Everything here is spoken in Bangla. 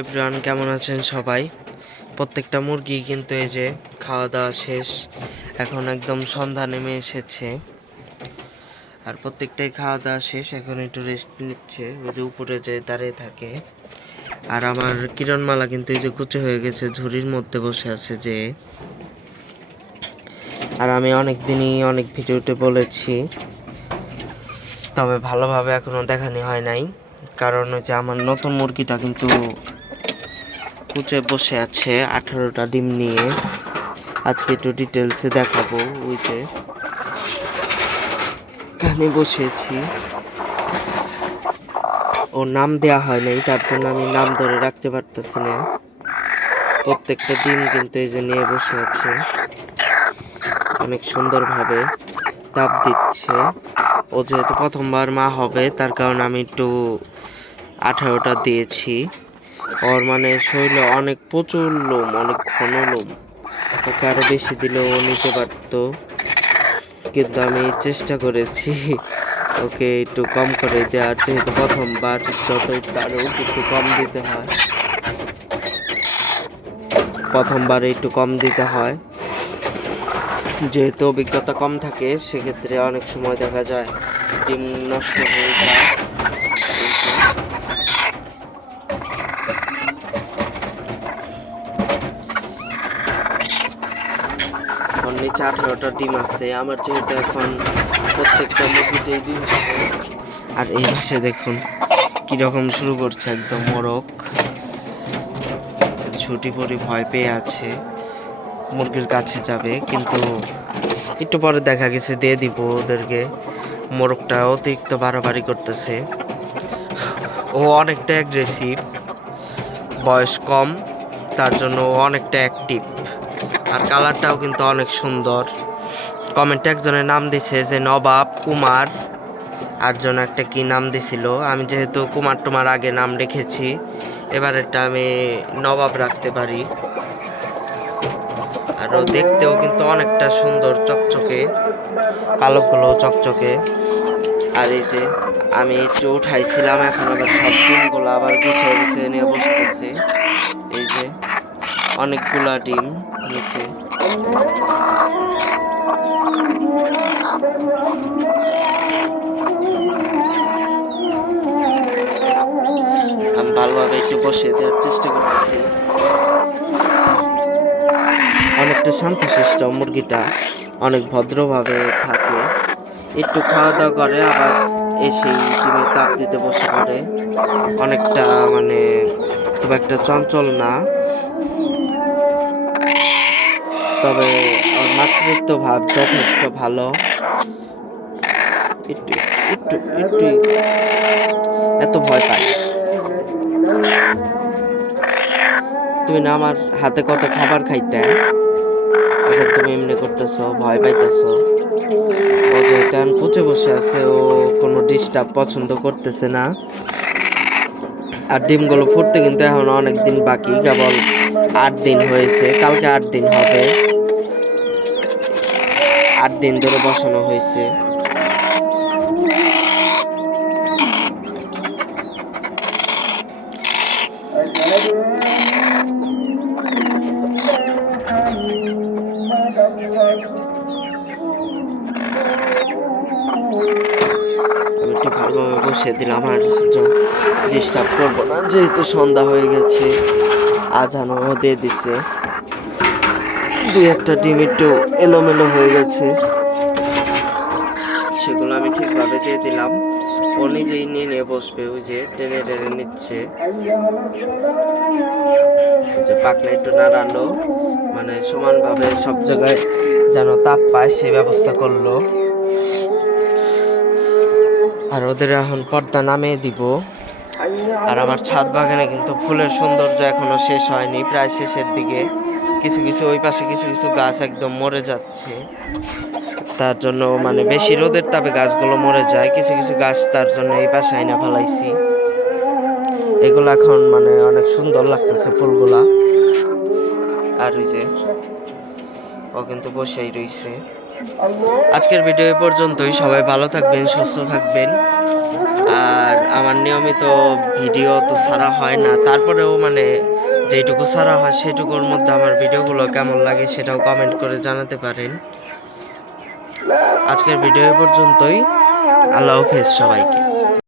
এভরিওয়ান কেমন আছেন সবাই? প্রত্যেকটা মুরগি কিন্তু এই যে খাওয়া দাওয়া শেষ, এখন একদম সন্ধ্যা নেমে এসেছে। আর প্রত্যেকটাই খাওয়া দাওয়া শেষ, এখন একটু রেস্ট নিচ্ছে, ওই যে উপরে যে দাঁড়িয়ে থাকে। আর আমার কিরণমালা কিন্তু এই যে কুচে হয়ে গেছে, ঝুড়ির মধ্যে বসে আছে যে। আর আমি অনেক দিনই অনেক ভিডিওতে বলেছি, তবে ভালোভাবে এখনও দেখানি হয় নাই। কারণ হচ্ছে আমার নতুন মুরগিটা কিন্তু কুচে বসে আছে, আঠারোটা ডিম নিয়ে। আজকে একটু ডিটেলসে দেখাবো, ওই যে এখানে বসেছি। ওর নাম দেয়া হয় নাই, তার জন্য আমি নাম ধরে রাখতে পারতেছি না। প্রত্যেকটা ডিম কিন্তু এই যে নিয়ে বসে আছে। অনেক সুন্দরভাবে তাপ দিচ্ছে। ও যেহেতু প্রথমবার মা হবে, তার কারণে আমি একটু আঠারোটা দিয়েছি। ওর মানে শরীরে অনেক প্রচুর লোম, অনেক ঘন লোম। ওকে আরও বেশি দিলে ও নিতে পারতো। কিন্তু আমি চেষ্টা করেছি ওকে একটু কম করে দেওয়ার, যেহেতু প্রথমবার যতই পারুক একটু কম দিতে হয়। প্রথমবার একটু কম দিতে হয়। যেহেতু অভিজ্ঞতা কম থাকে, সেক্ষেত্রে অনেক সময় দেখা যায় ডিম নষ্ট হয়ে যায়। নিচে আঠারোটা ডিম আছে। আমার যেহেতু এখন প্রত্যেকটা মুরগিতেই ডিম। আর এই পাশে দেখুন কীরকম শুরু করছে একদম মোরক ছুটি পরি ভয় পেয়ে আছে। মুরগির কাছে যাবে, কিন্তু একটু পরে দেখা গেছে, দিয়ে দিব ওদেরকে। মোরগটা অতিরিক্ত বাড়াবাড়ি করতেছে। ও অনেকটা অ্যাগ্রেসিভ বয়স কম, তার জন্য অনেকটা অ্যাক্টিভ আর কালারটাও কিন্তু অনেক সুন্দর। কমেন্টে একজনের নাম দিছে যে নবাব কুমার। আর জন একটা কি নাম দিছিল? আমি যেহেতু কুমার টুমার আগে নাম রেখেছি, এবার এটা আমি নবাব রাখতে পারি। আর ও দেখতেও কিন্তু অনেকটা সুন্দর চকচকে পালকগুলো চকচকে। আর এই যে আমি একটু উঠাইছিলাম, এখন আবার সব ডিমগুলো আবার গুছিয়ে গুছিয়ে নিয়ে বসতেছে। অনেকগুলা ডিম নিচে আমি ভালোভাবে একটু বসে দেওয়ার চেষ্টা করতেছি। অনেকটা শান্তশিষ্ট মুরগিটা অনেক ভদ্রভাবে থাকে। একটু খাওয়া দাওয়া করে, আবার এসেই ডিমে তাপ দিতে বসে পড়ে। অনেকটা মানে খুব একটা চঞ্চল না। তবে মাতৃত্ব ভাব যথেষ্ট ভালো। এত ভয় পায়। তুমি না আমার হাতে কত খাবার খাইতে? এখন তুমি এমনি করতেছো, ভয় পাইতেছো। ও যেহেতু এখন পুচে বসে আছে, ও কোনো ডিস্টার্ব পছন্দ করতেছে না। আর ডিমগুলো ফুটতে কিন্তু এখন অনেক দিন বাকি, কেবল আট দিন হয়েছে। কালকে আট দিন হবে। আট দিন ধরে বসানো হয়েছে। আমি একটু ভালোভাবে বসিয়ে দিলাম আর ডিস্টার্ব করব না, যেহেতু সন্ধ্যা হয়ে গেছে। আজানও দিয়ে দিচ্ছে দুই একটা ডিম একটু এলোমেলো হয়ে গেছে। সেগুলো আমি ঠিকভাবে দিয়ে দিলাম। ও নিজেই নিয়ে নিয়ে বসবে, ওই যে টেনে টেনে নিচ্ছে। যে পাকনা একটু নাড়ালো মানে সমানভাবে সব জায়গায় যেন তাপ পায় সেই ব্যবস্থা করল। আর ওদের এখন পর্দা নামিয়ে দিব। আর আমার ছাদ বাগানে কিন্তু ফুলের সৌন্দর্য এখনও শেষ হয়নি, প্রায় শেষের দিকে। কিছু কিছু ওই পাশে কিছু কিছু গাছ একদম মরে যাচ্ছে। তার জন্য মানে বেশি রোদের তাপে গাছগুলো মরে যায়, কিছু কিছু গাছ তার জন্য এই পাশে আইনা ফেলাইছি। এগুলো এখন মানে অনেক সুন্দর লাগতেছে ফুলগুলা। আর ওই যে ও কিন্তু বসেই রইছে। আজকের ভিডিও পর্যন্তই। সবাই ভালো থাকবেন, সুস্থ থাকবেন। আর আমার নিয়মিত ভিডিও তো ছাড়া হয় না। তারপরেও মানে যেটুকু ছাড়া হয় সেটুকুর মধ্যে আমার ভিডিওগুলো কেমন লাগে সেটাও কমেন্ট করে জানাতে পারেন। আজকের ভিডিও পর্যন্তই। আল্লাহ হাফেজ সবাইকে।